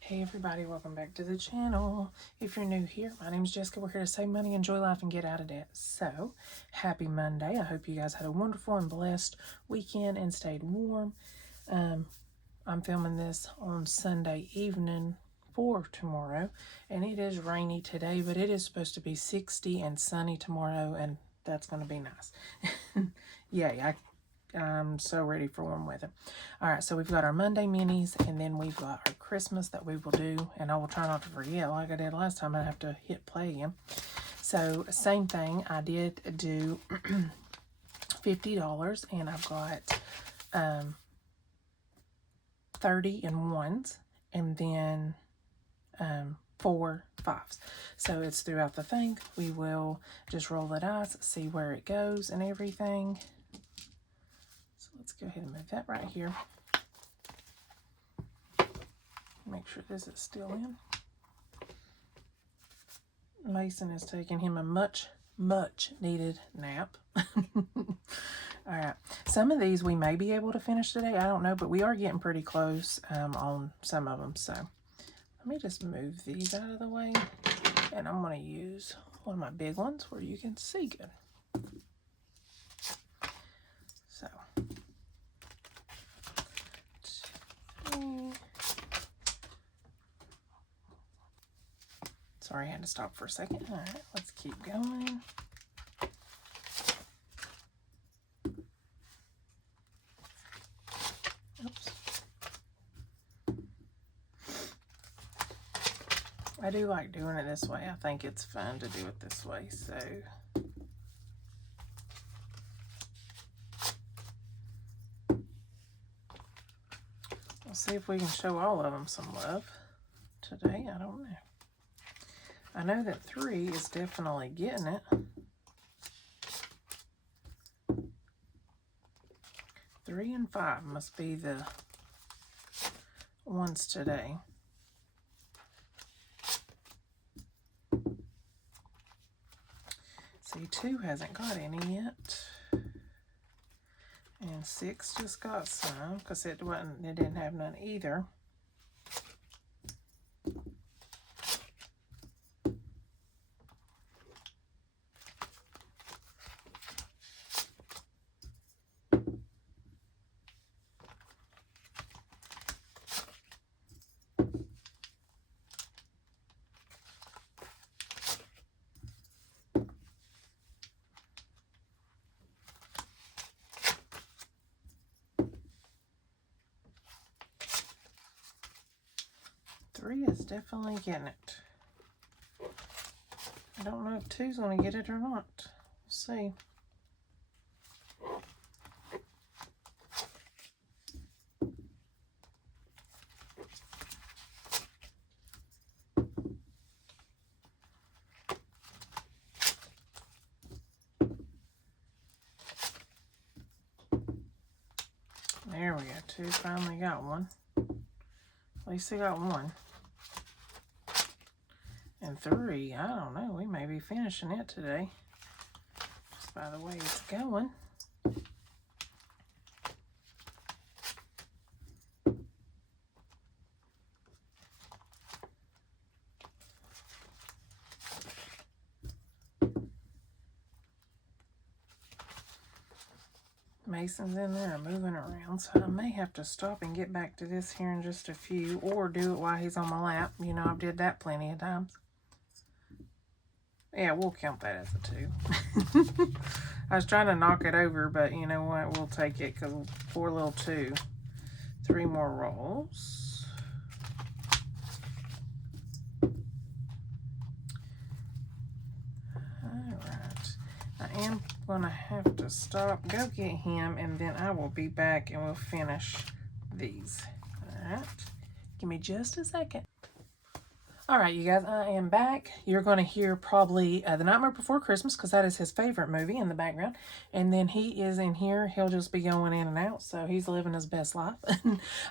Hey everybody, welcome back to the channel. If you're new here, my name is Jessica. We're here to save money, enjoy life, and get out of debt. So, happy Monday. I hope you guys had a wonderful and blessed weekend and stayed warm. I'm filming this on Sunday evening for tomorrow, and it is rainy today, but it is supposed to be 60 and sunny tomorrow, and that's going to be nice. Yay, I'm so ready for warm weather. All right, so we've got our Monday minis, and then we've got our Christmas that we will do, and I will try not to forget like I did last time. I have to hit play again. So same thing, I did do $50, and I've got 30 in ones, and then 4 5s. So it's throughout the thing. We will just roll the dice, see where it goes and everything. Let's go ahead and move that right here. Make sure this is still in. Mason is taking him a much needed nap. Alright, some of these we may be able to finish today. I don't know, but we are getting pretty close on some of them. So let me just move these out of the way. And I'm going to use one of my big ones where you can see good. So. Sorry, I had to stop for a second. All right, let's keep going. Oops. I do like doing it this way. I think it's fun to do it this way, so. We'll see if we can show all of them some love today. I don't know. I know that 3 is definitely getting it. 3 and 5 must be the ones today. See, 2 hasn't got any yet. And 6 just got some because it didn't have none either. Three is definitely getting it. I don't know if 2's going to get it or not. We'll see. There we go. 2 finally got one. At least they got one. And 3, I don't know. We may be finishing it today. Just by the way it's going. Mason's in there moving around, so I may have to stop and get back to this here in just a few, or do it while he's on my lap. You know, I've did that plenty of times. Yeah, we'll count that as a 2. I was trying to knock it over, but you know what? We'll take it because poor little 2. 3 more rolls. Alright. I am going to have to stop, go get him, and then I will be back and we'll finish these. Alright. Give me just a second. Alright, you guys, I am back. You're going to hear probably The Nightmare Before Christmas because that is his favorite movie in the background. And then he is in here. He'll just be going in and out, so he's living his best life.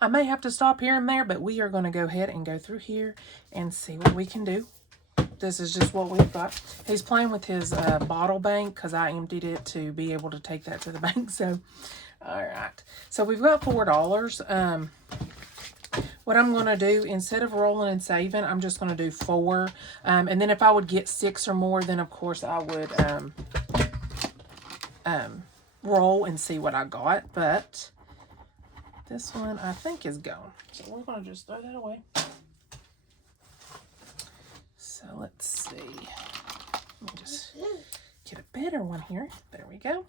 I may have to stop here and there, but we are going to go ahead and go through here and see what we can do. This is just what we've got. He's playing with his bottle bank because I emptied it to be able to take that to the bank. So, all right. So we've got $4. what I'm going to do, instead of rolling and saving, I'm just going to do 4. And then if I would get 6 or more, then of course I would roll and see what I got. But this one I think is gone. So we're going to just throw that away. So let's see. Let me just get a better one here. There we go.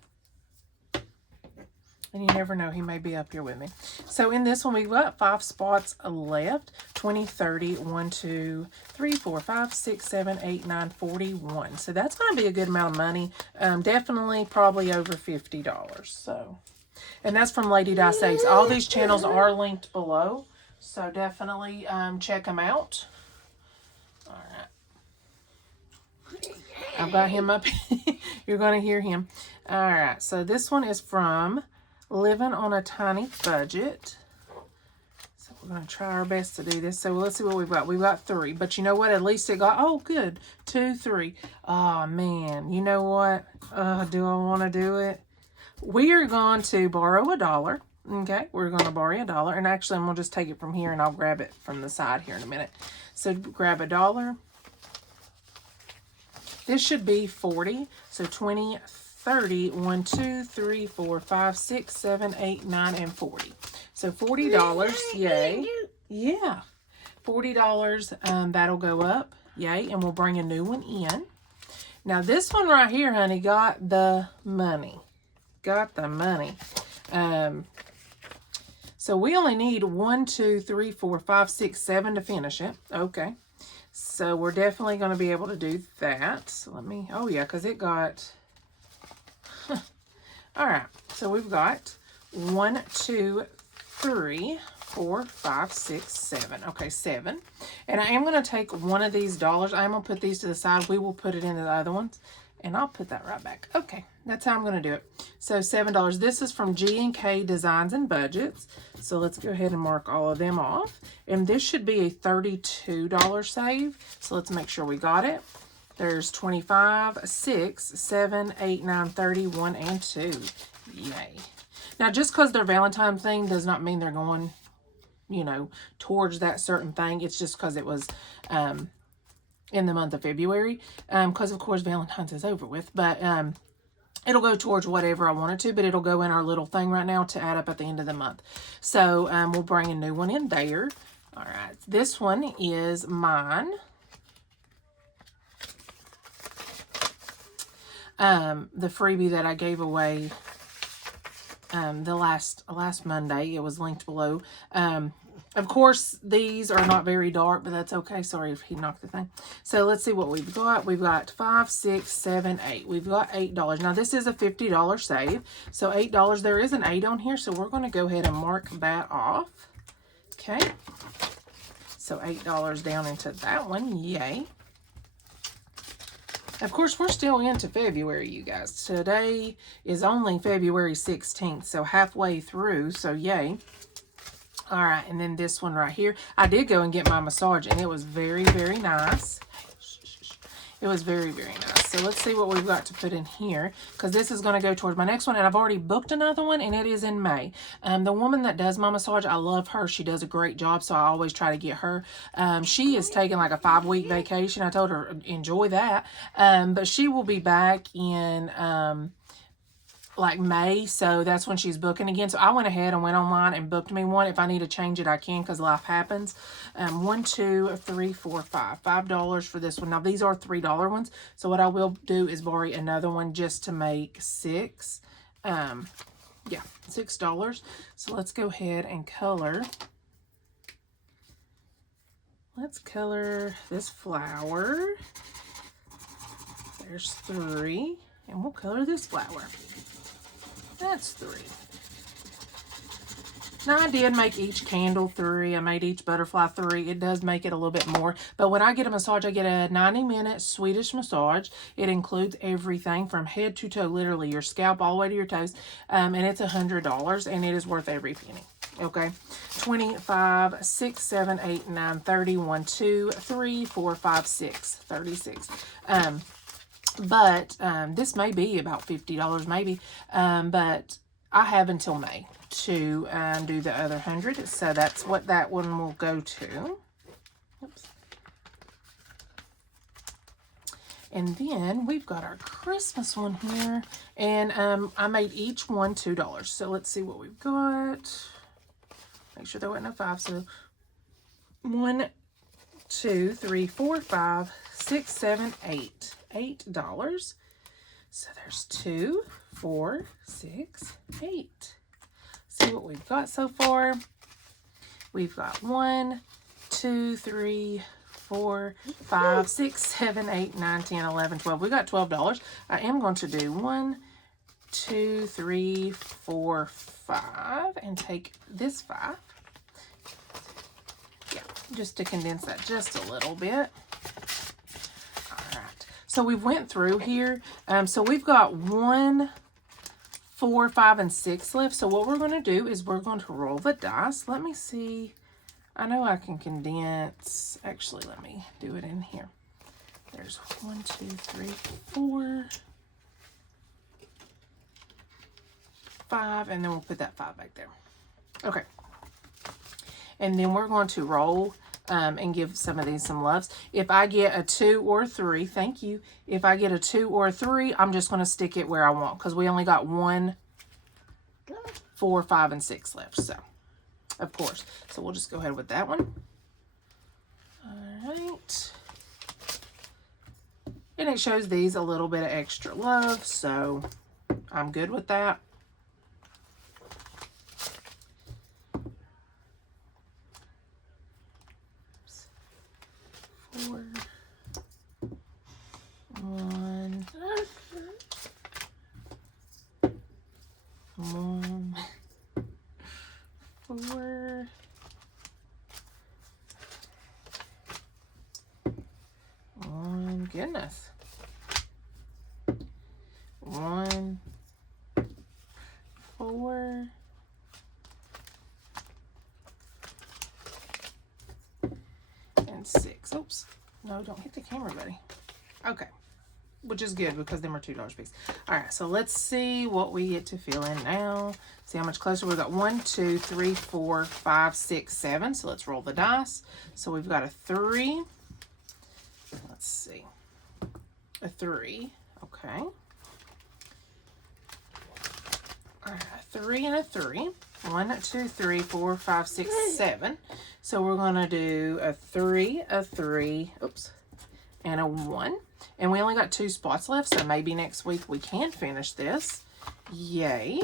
And you never know, he may be up here with me. So in this one, we've got 5 spots left. 20, 30, 1, 2, 3, 4, 5, 6, 7, 8, 9, 41. So that's going to be a good amount of money. Definitely probably over $50. So, and that's from Lady Dice Eggs. All these channels are linked below. So definitely check them out. All right. I've got him up. You're going to hear him. All right. So this one is from Living on a Tiny Budget. So we're going to try our best to do this. So let's see what we've got. We've got 3. But you know what? At least it got, oh, good. 2, 3. Oh, man. You know what? Do I want to do it? We are going to borrow $1. Okay? We're going to borrow $1. And actually, I'm going to just take it from here and I'll grab it from the side here in a minute. So grab $1. This should be 40. So 20, 30, 1, 2, 3, 4, 5, 6, 7, 8, 9, and 40. So $40, yay. Yeah. $40, that'll go up, yay, and we'll bring a new one in. Now this one right here, honey, got the money. Got the money. So we only need 1, 2, 3, 4, 5, 6, 7 to finish it. Okay. So we're definitely going to be able to do that. So let me, oh yeah, because it got... All right, so we've got 1, 2, 3, 4, 5, 6, 7. Okay, 7. And I am going to take one of these dollars. I'm going to put these to the side. We will put it into the other ones. And I'll put that right back. Okay, that's how I'm going to do it. So $7. This is from G&K Designs and Budgets. So let's go ahead and mark all of them off. And this should be a $32 save. So let's make sure we got it. There's 25, 6, 7, 8, 9, 30, 1, and 2. Yay. Now, just because they're Valentine thing does not mean they're going, you know, towards that certain thing. It's just because it was in the month of February. Because, of course, Valentine's is over with. But it'll go towards whatever I want it to. But it'll go in our little thing right now to add up at the end of the month. So we'll bring a new one in there. All right. This one is mine. The freebie that I gave away the last Monday. It was linked below. Of course, these are not very dark, but that's okay. Sorry if he knocked the thing. So let's see what we've got. We've got 5, 6, 7, 8. We've got $8. Now this is a $50 save. So $8. There is an 8 on here, so we're going to go ahead and mark that off. Okay. So $8 down into that one. Yay. Of course, we're still into February, you guys. Today is only February 16th, so halfway through, so yay. All right, and then this one right here. I did go and get my massage, and it was very, very nice. It was very, very nice. So let's see what we've got to put in here, because this is going to go towards my next one, and I've already booked another one, and it is in May. The woman that does my massage, I love her. She does a great job, so I always try to get her. She is taking like a 5-week vacation. I told her, enjoy that. But she will be back in... like May, so that's when she's booking again. So I went ahead and went online and booked me one. If I need to change it, I can, because life happens. 1, 2, 3, 4, 5. $5 for this one. Now these are $3 ones, so what I will do is borrow another one just to make 6. Yeah, $6. So let's go ahead and color. Let's color this flower. There's 3, and we'll color this flower. That's 3. Now, I did make each candle 3. I made each butterfly 3. It does make it a little bit more. But when I get a massage, I get a 90-minute Swedish massage. It includes everything from head to toe, literally your scalp all the way to your toes. And it's $100, and it is worth every penny. Okay, 25, 6, 7, 8, 9, 30, 1, 2, 3, 4, 5, 6, 36. But this may be about $50 maybe. But I have until May to do the other 100. So that's what that one will go to. Oops. And then we've got our Christmas one here. And I made each one $2. So let's see what we've got. Make sure there wasn't a 5. So 1, 2, 3, 4, 5, 6, 7, 8. $8. So there's 2, 4, 6, 8. See what we've got so far. We've got 1, 2, 3, 4, 5, 6, 7, 8, 9, 10, 11, 12. We got $12. I am going to do 1, 2, 3, 4, 5 and take this 5. Yeah, just to condense that just a little bit. So we went through here. So we've got 1, 4, 5, and 6 left. So what we're going to do is we're going to roll the dice. Let me see. I know I can condense. Actually, let me do it in here. There's 1, 2, 3, 4, 5, and then we'll put that 5 back there. Okay. And then we're going to roll and give some of these some loves. If I get a 2 or a 3, thank you. If I get a 2 or a 3, I'm just going to stick it where I want because we only got 1, 4, 5, and 6 left. So, of course. So we'll just go ahead with that one. All right. And it shows these a little bit of extra love. So I'm good with that. 4, 1, 1, 4, 1, goodness, 1, 4, and 6. Oops. No, don't hit the camera, buddy. Okay. Which is good because them are $2 piece. All right. So let's see what we get to fill in now. See how much closer. We've got 1, 2, 3, 4, 5, 6, 7. So let's roll the dice. So we've got a 3. Let's see. A 3. Okay. All right. A 3 and a 3. 1, 2, 3, 4, 5, 6, 7. So we're going to do a 3, oops, and a 1. And we only got 2 spots left, so maybe next week we can finish this. Yay.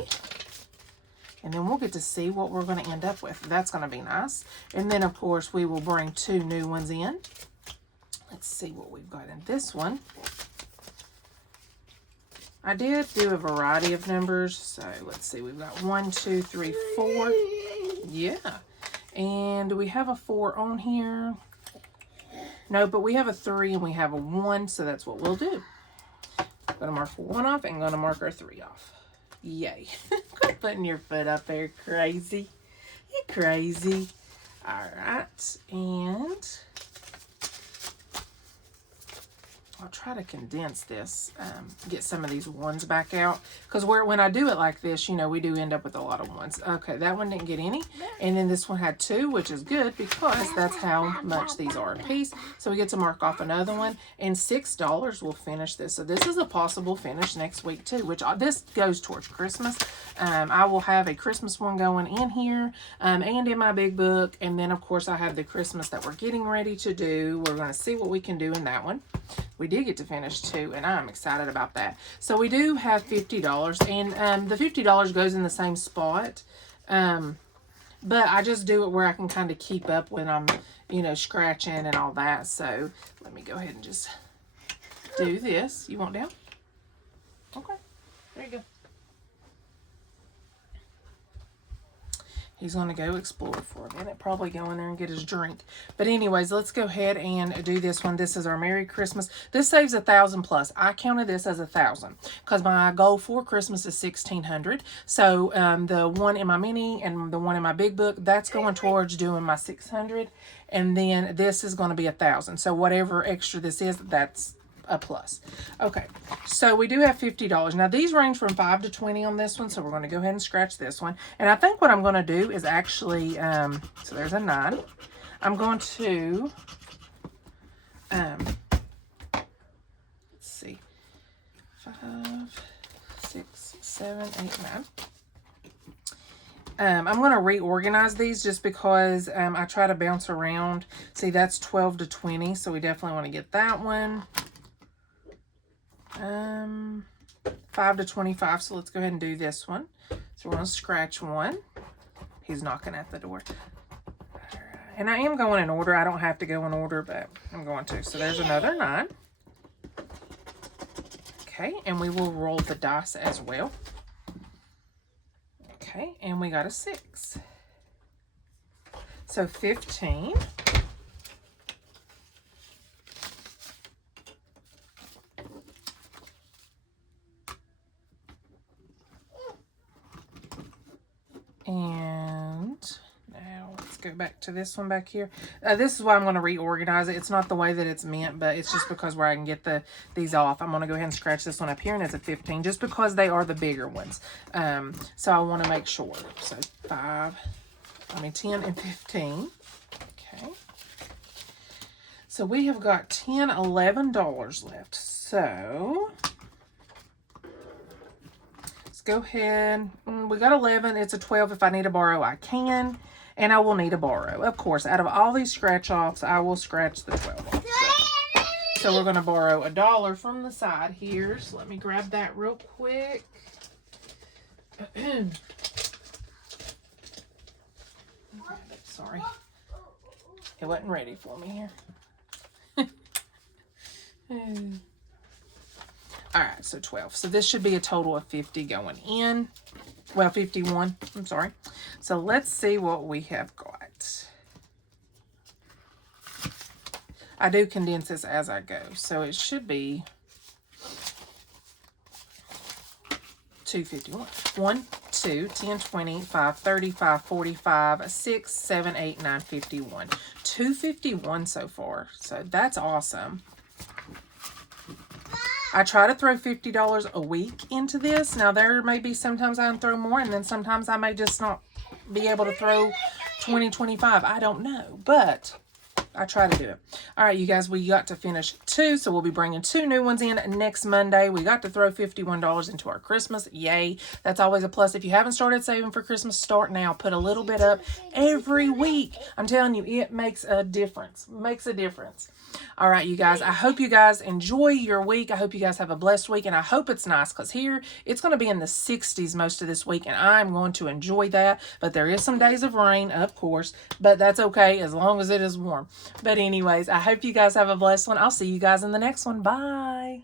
And then we'll get to see what we're going to end up with. That's going to be nice. And then, of course, we will bring 2 new ones in. Let's see what we've got in this one. I did do a variety of numbers. So let's see. We've got 1, 2, 3, 4. Yeah. And do we have a 4 on here? No, but we have a 3 and we have a 1. So that's what we'll do. I'm going to mark 1 off and going to mark our 3 off. Yay. Quit putting your foot up there, crazy. You crazy. All right. And I'll try to condense this, get some of these ones back out. Because when I do it like this, you know, we do end up with a lot of ones. Okay, that one didn't get any. And then this one had 2, which is good because that's how much these are a piece. So we get to mark off another one. And $6 will finish this. So this is a possible finish next week too, which this goes towards Christmas. I will have a Christmas one going in here and in my big book. And then, of course, I have the Christmas that we're getting ready to do. We're going to see what we can do in that one. We did get to finish 2, and I'm excited about that. So we do have $50, and the $50 goes in the same spot. But I just do it where I can kind of keep up when I'm, you know, scratching and all that. So let me go ahead and just do this. You want down? Okay. There you go. He's going to go explore for a minute, probably go in there and get his drink. But anyways, let's go ahead and do this one. This is our Merry Christmas. This saves 1,000 plus. I counted this as 1,000 because my goal for Christmas is 1,600. So the one in my mini and the one in my big book, that's going towards doing my 600. And then this is going to be 1,000. So whatever extra this is, that's a plus. Okay, so we do have $50. Now, these range from 5 to 20 on this one, so we're going to go ahead and scratch this one. And I think what I'm going to do is actually, so there's a 9. I'm going to, let's see, 5, 6, 7, 8, 9. I'm going to reorganize these just because I try to bounce around. See, that's 12 to 20, so we definitely want to get that one. 5 to 25, so let's go ahead and do this one. So we're going to scratch one. He's knocking at the door. And I am going in order. I don't have to go in order, but I'm going to. So there's another 9. Okay, and we will roll the dice as well. Okay, and we got a 6. So 15. And now let's go back to this one back here. This is why I'm going to reorganize it. It's not the way that it's meant, but it's just because where I can get these off. I'm going to go ahead and scratch this one up here, and it's a 15, just because they are the bigger ones. So I want to make sure. So 10 and 15. Okay. So we have got $10, $11 left. So let's go ahead. We got 11. It's a 12. If I need to borrow, I can. And I will need to borrow. Of course, out of all these scratch-offs, I will scratch the 12 off. So we're going to borrow $1 from the side here. So let me grab that real quick. Sorry. It wasn't ready for me here. Alright, so 12. So this should be a total of 50 going in. Well, 51. I'm sorry. So let's see what we have got. I do condense this as I go. So it should be 251. 1, 2, 10, 20, 5, 30, 5, 45, 6, 7, 8, 9, 51. 251 so far. So that's awesome. I try to throw $50 a week into this. Now, there may be sometimes I can throw more, and then sometimes I may just not be able to throw 20, 25. I don't know, but I try to do it. All right, you guys, we got to finish 2, so we'll be bringing 2 new ones in next Monday. We got to throw $51 into our Christmas. Yay. That's always a plus. If you haven't started saving for Christmas, start now. Put a little bit up every week. I'm telling you, it makes a difference. Makes a difference. All right, you guys, I hope you guys enjoy your week. I hope you guys have a blessed week, and I hope it's nice because here it's going to be in the 60s most of this week, and I'm going to enjoy that. But there is some days of rain, of course, but that's okay as long as it is warm. But anyways, I hope you guys have a blessed one. I'll see you guys in the next one. Bye.